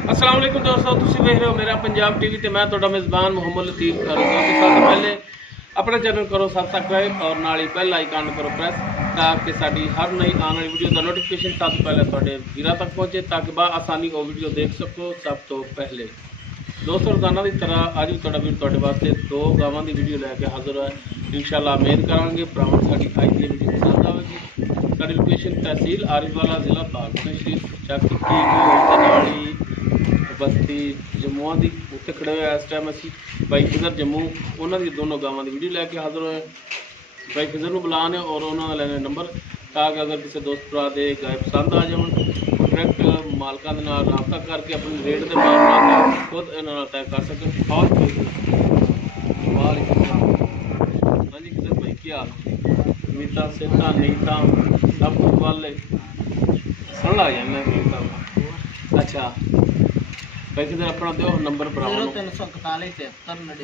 अस्सलाम वालेकुम दोस्तों, तुम देख रहे हो मेरा पंजाब टीवी ते मैं तुहाडा मेज़बान मोहम्मद लतीफ़ करो। दोस्तों सब तो पहले अपना चैनल करो सब्सक्राइब और नाल ही बेल आइकन करो प्रेस ताकि साडी हर नई आने वाली वीडियो का नोटिफिकेशन सब तो पहले तुहाडे वीरां तक पहुँचे ताकि आसानी वो वीडियो देख सको सब तो पहले। दोस्तों रोजाना की तरह अज भी तुहाडा वीर तुहाडे वास्ते दो गावां की वीडियो लैके हाजिर है। इंशाअल्लाह उम्मीद करांगे भरावां साडी अज की वीडियो पसंद आएगी। साडी लोकेशन तहसील आरिफवाला जिला पाकिस्तान शरीफ चक बस्ती जम्मू की उत्ते खड़े हुए इस टाइम असी भाई खिजर जम्मू उन्होंने दोनों गाँव की वीडियो लैके हाजिर होए। भाई खिजर को बुलाने और उन्होंने लेने नंबर ताकि अगर किसी दोस्त भरा के गाय पसंद आ जाए डायरैक्ट मालकों के नाल राबता करके अपने रेट के मामला खुद इन्होंने तय कर सकें। बहुत हाँ जी खिजर भाई क्या हाल मीता सेहत नीयत सब कुछ वाले सुन ला जाने। अच्छा भाई किधर अपना दो नंबर भराओ 0341 73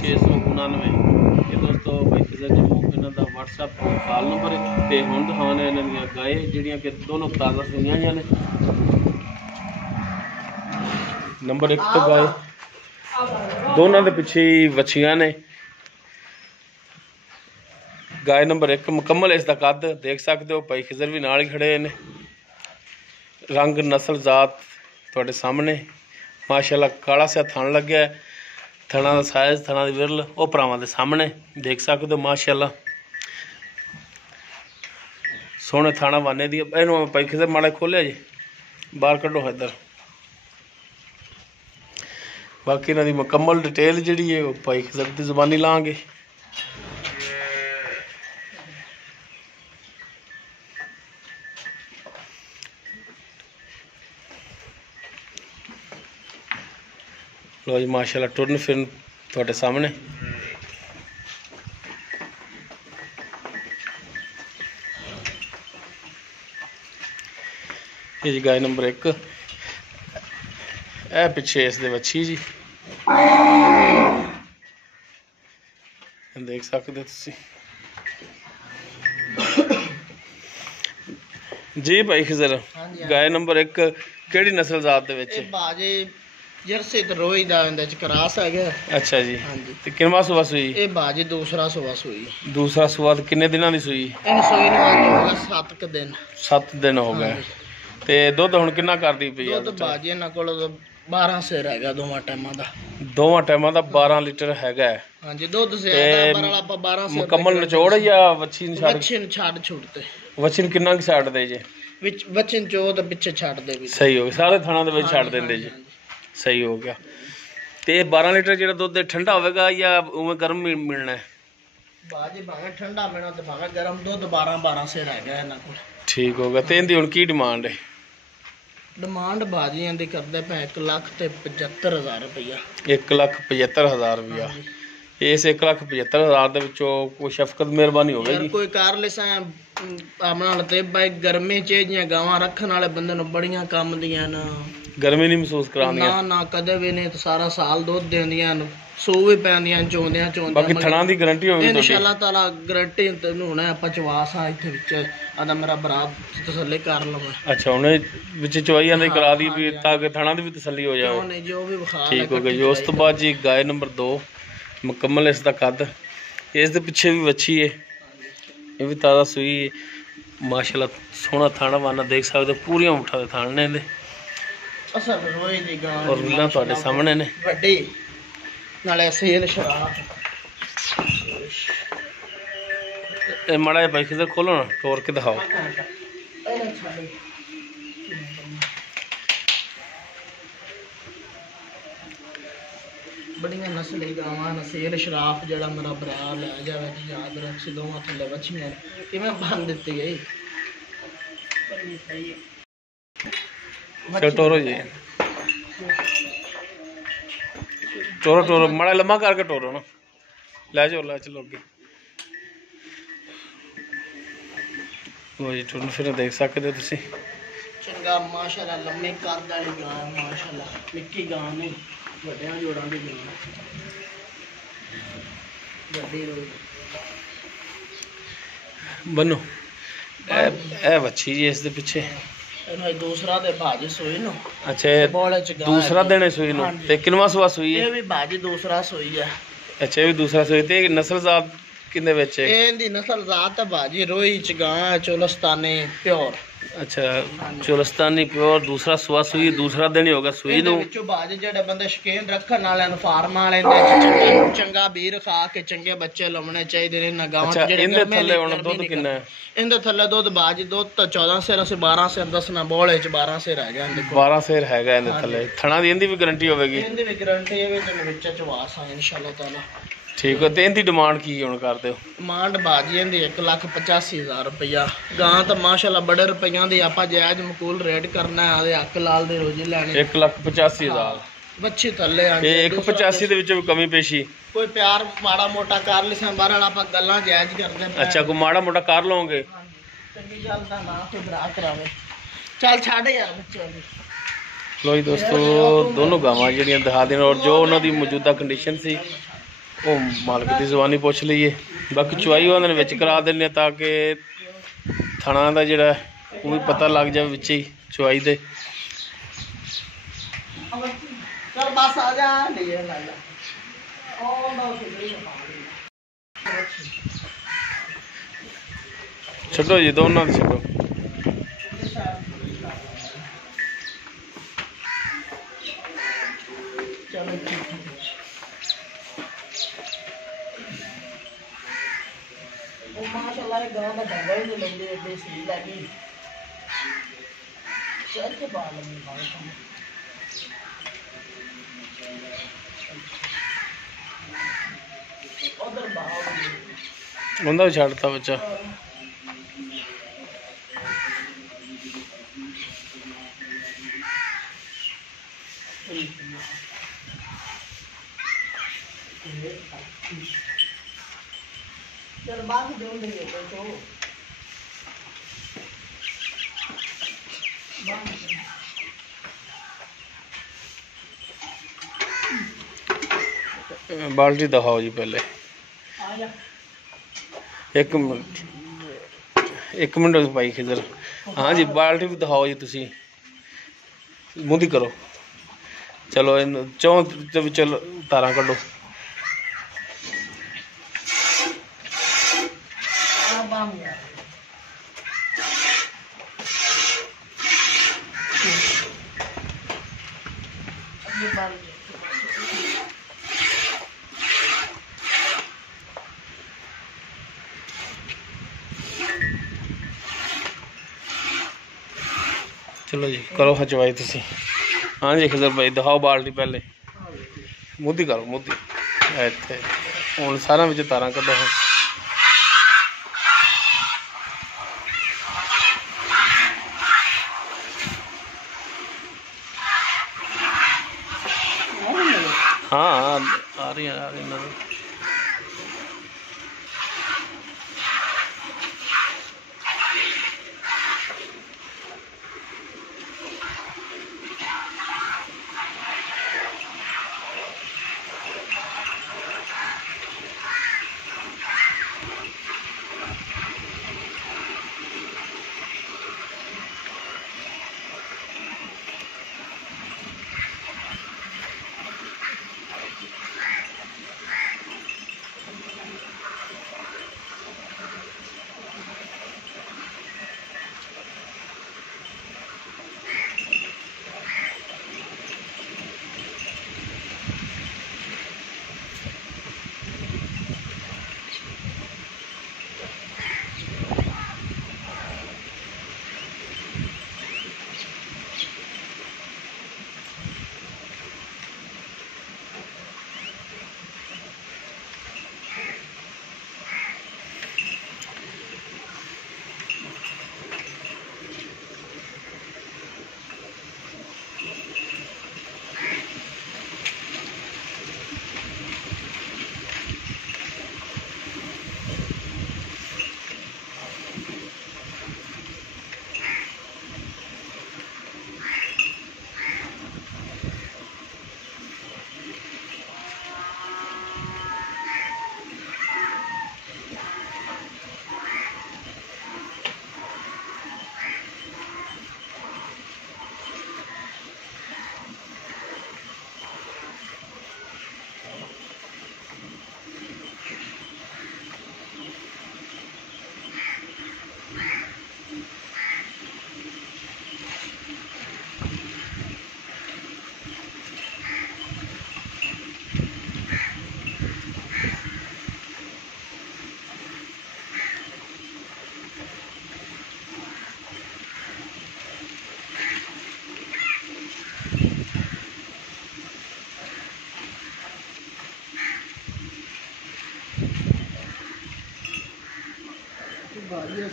699 ये दोस्तों भाई किधर जम्मू इन्हों का व्हाट्सएप कॉल नंबर है तो हम दिखाने इन्होंने गाय जिहड़ियां कि दोनों ताज़ा सुनिया ने। नंबर 1 तो गाय दोनों के पिछे वछियां ने। गाय नंबर 1 मुकम्मल इसका कद देख सकते हो। भाई खिजर भी नाल ही खड़े ने। रंग नस्ल जात थोड़े सामने माशाल्लाह काला सा थन लग्या है। थना का साइज थना की विरल वो भरावां दे सामने देख सकते हो। माशाल्लाह सोहने थाना वाने दी इन्हों भाई खिजर माड़ा खोलिया जी बाहर कढ़ो इधर। बाकी इन्हों की मुकम्मल डिटेल जी है भाई खिजर की जबानी लाँगे। लो जी माशाल्लाह टुरन फिरन थोड़े सामने। ये जी गाय नंबर 1 ए पिछे इस दे वछी जी देख सकते तुसी जी। भाई खिजर गाय नंबर 1 केड़ी नस्ल जात दे विच बाजे जर्सी ते रोई दा इंदे च क्रॉस है गया। अच्छा जी ते किनवा सुवा सुई ए बाजे दूसरा सुवा सुई। दूसरा सुवा किन्ने दिनां दी सुई इन सुई नु आज होगा 7 दिन 7 दिन हो गए ते दुध हुण किन्ना करदी पई है दुध बाजे इन्हां कोल 12 सिर हैगा दोवां टाइमां दा 12 लीटर हैगा। हां जी दुध से आधा बराला पा 12 सिर मुकम्मल निचोड़ या वच्छी न छाड़ वच्छी न छाड़ छुड़ते वच्छी न किन्ना की छाड़ दे जे विच वच्छी न चो ते पीछे छाड़ दे भी सही हो गया सारे थाना दे विच छाड़ देंदे जी सही हो गया। ते 12 लीटर जेड़ा दुध ठंडा होवेगा या उवें गर्म मिलना है बाजे भावे ठंडा मिलना ते भावे गर्म दुध 12 सिर हैगा इन्हां कोल। ठीक हो गया। ते इनदी हुण की डिमांड है डिमांड बाजियां दी करदे पे 1,75,000 रुपया 1,75,000 रुपया। इस 1,75,000 दे विचों कोई शफकत मेहरबानी होगी यार कोई कार ले सा अपना लतीफ भाई गर्मी च जियां गावां रखण वाले बंदे नु बड़ियां काम दियां ना गर्मी नहीं महसूस करांदियां ना ना कदे भी नहीं तो सारा साल दुध देंदियां सो भी पैंदियां चोंदियां बाकी थणा दी गारंटी होगी इंशाअल्लाह ताला गारंटी तैनूं हुणे आपां चवास आ इत्थे विच आदा मेरा भरा तसल्ली कर लवे। अच्छा हुणे विच चवाइयां दी करा दी भी ताकि थणा दी भी तसल्ली हो जाए नहीं जो भी बुखार ठीक हो गई। उस तो बाद जी गाय नंबर 2 मुकम्मल इसका कद इस दे पिछे भी वच्छी है ये भी ताज़ा सुई माशाल्लाह सोहना थाना वाना देख सकते पूरियां मुठा दे थान ने और विल्लां तुहाडे सामने ने वड्डी नाले सेल शराब ए माड़ा जिहा भाई किधर खोलो ना टोर के दिखाओ। बड़ियां नस्ली गावां नसील शराफ जड़ा मेरा भरा लै जावे जी याद रख सी दोवां थल्ले वछियां किवें बंद दित्ती गई चलो टोरो जी टोरो टोरो माड़ा लम्मा करके टोरो ना लै चलो अगे वो जी टुरन फिर देख सकते तुसी चंगा माशाल्लाह लम्मी कद वाली गां माशाल्लाह निक्की गां नहीं वड्डियां जोड़ां दी गां वड्डी रोई बनो ਇਹ ਵੱਛੀ ਜੀ ਇਸ ਦੇ ਪਿੱਛੇ ਇਹਨਾਂ ਦੂਸਰਾ ਤੇ ਬਾਜੀ ਸੂਈ ਨੂੰ। ਅੱਛਾ ਇਹ ਬੋਲੇ ਚ ਦੂਸਰਾ ਦਿਨ ਹੈ ਸੂਈ ਨੂੰ ਤੇ ਕਿੰਨਵਾਂ ਸੂਆ ਸੂਈ ਹੈ? ਇਹ ਵੀ ਬਾਜੀ ਦੂਸਰਾ ਸੂਈ ਹੈ। ਅੱਛਾ ਇਹ ਵੀ ਦੂਸਰਾ ਸੂਈ ਤੇ ਨਸਲ ਜ਼ਾਤ ਕਿੰਨੇ ਵਿੱਚ ਹੈ? ਇਹਦੀ ਨਸਲ ਜ਼ਾਤ ਹੈ ਬਾਜੀ ਰੋਈ ਚ ਗਾਂ ਚੋਲਸਤਾਨੀ ਪਿਓਰ। ਅੱਛਾ ਚੋਲਸਤਾਨੀ ਪਿਓਰ ਦੂਸਰਾ ਸੂਆ ਸੂਈ ਦੂਸਰਾ ਦਿਨ ਹੀ ਹੋਗਾ ਸੂਈ ਨੂੰ। ਵਿੱਚੋਂ ਬਾਜੀ ਜਿਹੜੇ ਬੰਦੇ ਸ਼ੌਕੀਨ ਰੱਖਣ ਵਾਲਿਆਂ ਨੂੰ ਫਾਰਮਾਂ ਵਾਲੇ ਦੇ ਚੰਗਾ ਬੀਰ ਖਾ ਕੇ ਚੰਗੇ ਬੱਚੇ ਲਾਉਣੇ ਚਾਹੀਦੇ ਨੇ ਨਾ ਗਾਵਾਂ ਜਿਹੜੇ ਇਹਦੇ ਥੱਲੇ ਹੁਣ ਦੁੱਧ ਕਿੰਨਾ ਹੈ? ਇਹਦੇ ਥੱਲੇ ਦੁੱਧ ਬਾਜੀ ਦੁੱਧ ਤਾਂ 14 ਸਿਰ ਅਸੀਂ 12 ਸਿਰ ਦੱਸਣਾ ਬੋਲੇ ਚ 12 ਸਿਰ ਹੈਗਾ ਇਹਦੇ ਕੋਲ। 12 ਸਿਰ ਹੈਗਾ ਇਹਦੇ ਥੱਲੇ। ਥਣਾ ਦੀ ਇਹਦੀ ਵੀ ਗਾਰੰਟੀ ਹੋਵੇਗੀ? ਇਹਦੀ ਵੀ ਗਾਰੰਟੀ ਹੈ ਤੇ ਵਿੱਚ ਚਵਾਸ ਆ ਇਨਸ਼ਾਅੱਲਾ ਤਾਲਾ। ਠੀਕ ਹੈ ਤੇ ਇਹਦੀ ਡਿਮਾਂਡ ਕੀ ਹੁਣ ਕਰਦੇ ਹੋ? ਡਿਮਾਂਡ ਬਾਜੀ ਇਹਦੀ 1,85,000 ਰੁਪਇਆ। ਗਾਂ ਤਾਂ ਮਾਸ਼ਾਅੱਲਾ ਬੜੇ ਰੁਪਈਆਂ ਦੀ ਆਪਾਂ ਜਾਇਜ਼ ਮਕੂਲ ਰੇਟ ਕਰਨਾ ਹੈ ਹੱਕ ਲਾਲ ਦੇ ਰੋਜ਼ੀ ਲੈਣੇ। 1,85,000 ਬੱਚੇ ਥੱਲੇ ਆ। ਇਹ 1,85,000 ਦੇ ਵਿੱਚ ਵੀ ਕਮੀ ਪੇਸ਼ੀ ਕੋਈ ਪਿਆਰ ਮਾੜਾ ਮੋਟਾ ਕਰ ਲਿਸਾਂ ਬਾਹਰ ਵਾਲਾ ਆਪਾਂ ਗੱਲਾਂ ਜਾਇਜ਼ ਕਰਦੇ ਹਾਂ। ਅੱਛਾ ਕੋਈ ਮਾੜਾ ਮੋਟਾ ਕਰ ਲਓਗੇ? ਚੰਗੀ ਗੱਲ ਦਾ ਨਾ ਕੋਈ ਬਰਾ ਕਰਾਵੇ। ਚੱਲ ਛੱਡ ਯਾਰ ਬੱਚਿਆਂ ਦੀ। ਲੋ ਜੀ ਦੋਸਤੋ ਦੋਨੋਂ ਗਾਵਾਂ ਜਿਹੜੀਆਂ ਦਿਖਾ ਦੇਣ ਔਰ ਜੋ ਉਹਨਾਂ ਦੀ ਮੌਜੂਦਾ ਕੰਡੀਸ਼ਨ ਸੀ ਉਹ ਮਾਲਕ ਦੀ ਜ਼ੁਬਾਨੀ ਪੁੱਛ ਲਈਏ। ਬਾਕੀ ਚੁਆਈ ਉਹਨਾਂ ਨੇ ਵਿੱਚ ਕਰਾ ਦਿੰਦੇ ਤਾਂ ਕਿ ਥਣਾ ਦਾ ਜਿਹੜਾ ਉਹ ਵੀ ਪਤਾ ਲੱਗ ਜਾਵੇ ਵਿੱਚ ਹੀ ਚੁਆਈ ਦੇ। ਚੱਲ ਬਸ ਆ ਜਾ ਲੈ ਲੈ ਉਹ ਨਾ ਛੱਡੋ ਜੀ ਦੋਨਾਂ ਦੇ ਛੱਡੋ। ਚਲੋ ਉਹ ਮਾਸ਼ਾਅੱਲਾ ਇਹ ਗਾਂ ਦਾ ਡੰਗਾ ਹੀ ਨਹੀਂ ਲੈਂਦੇ ਐਡੇ ਸਹੀ ਲੱਗੀ ਚੱਲ ਕੇ ਬਾਹਰ ਲੱਗੀ ਬਾਹਰ ਉਧਰ ਬਾਹਰ ਉਹਦਾ ਵੀ ਛੱਡਤਾ ਬੱਚਾ। चल बाकी जोड़ देंगे तो बाल्टी दिखाओ जी पहले। एक मिनट भाई खिजर। हाँ जी बाल्टी भी दिखाओ जी तुसी मुंदी करो। चलो इन चौं चलो तारा कड्डो। चलो जी करो हचवाई तुसी। हाँ जी खिजर भाई दिखाओ बाल्टी पहले मुद्दी करो मुद्दी इत्थे हुण सारा विच तारां कड्डो। हाँ आ रही नजर।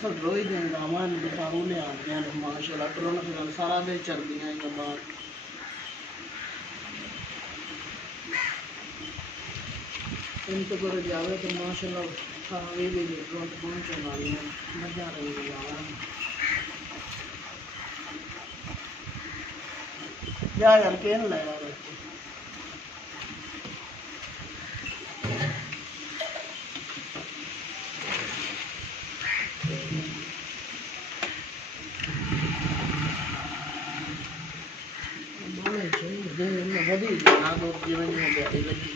नस्ल रोई ਦੀਆਂ ਗਾਵਾਂ ਬਟਾਰੂ ਨੇ ਆਉਂਦੀਆਂ ਨੇ ਮਾਸ਼ਾਅੱਲਾ ਟਰਨ ਫਿਰਨ ਸਾਰਾ ਦਿਨ ਚਰਦੀਆਂ ਇਹ ਗਾਵਾਂ इनको पर जावे तो माशाल्लाह खावे भी रोड पहुंचने वाली है मजा रही है यार केन ले यार बोले चाहिए दिन में वधी ना दो जीवन में गाड़ी लगी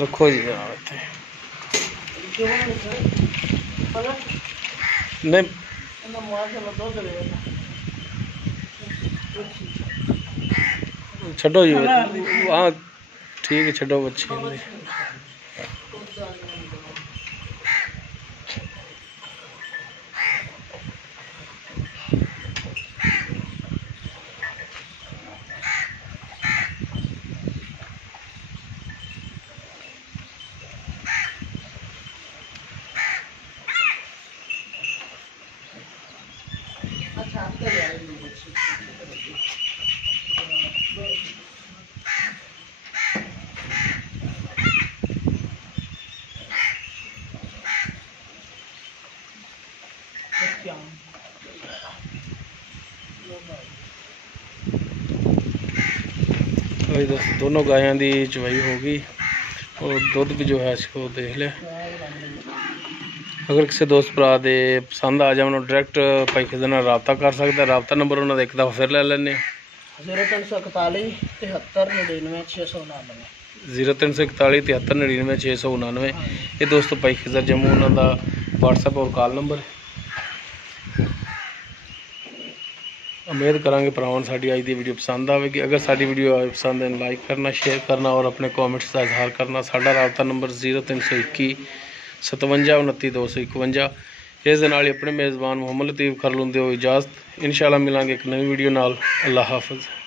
रखो जी जनाब नहीं छो जी हाँ ठीक है छो बच्चे दोनों गायों की चवाई हो गई और दुध भी जो है वो देख लिया। अगर किसी दोस्त भरा दे पसंद आ जाए उन्होंने डायरैक्ट भाई खिजर नाल राबता कर सकता। राबता नंबर उन्होंने एक दफ़ा फिर ले लें 0341 73 99 699 0341 73 99 699। ये दोस्तों भाई खिजर जम्मू उन्होंने व्हाट्सएप और कॉल नंबर है। उम्मीद करांगे भरावां साडी अज दी वीडियो पसंद आएगी। अगर साडी वीडियो पसंद है लाइक करना शेयर करना और अपने कॉमेंट्स का इजहार करना। साडा राबता नंबर 0321 57 29 251। इस दे नाल ही अपने मेज़बान मुहम्मद लतीफ़ कर लूँदे हो इजाज़त। इंशाअल्लाह मिलांगे एक नई वीडियो नाल। अल्लाह हाफ़िज़।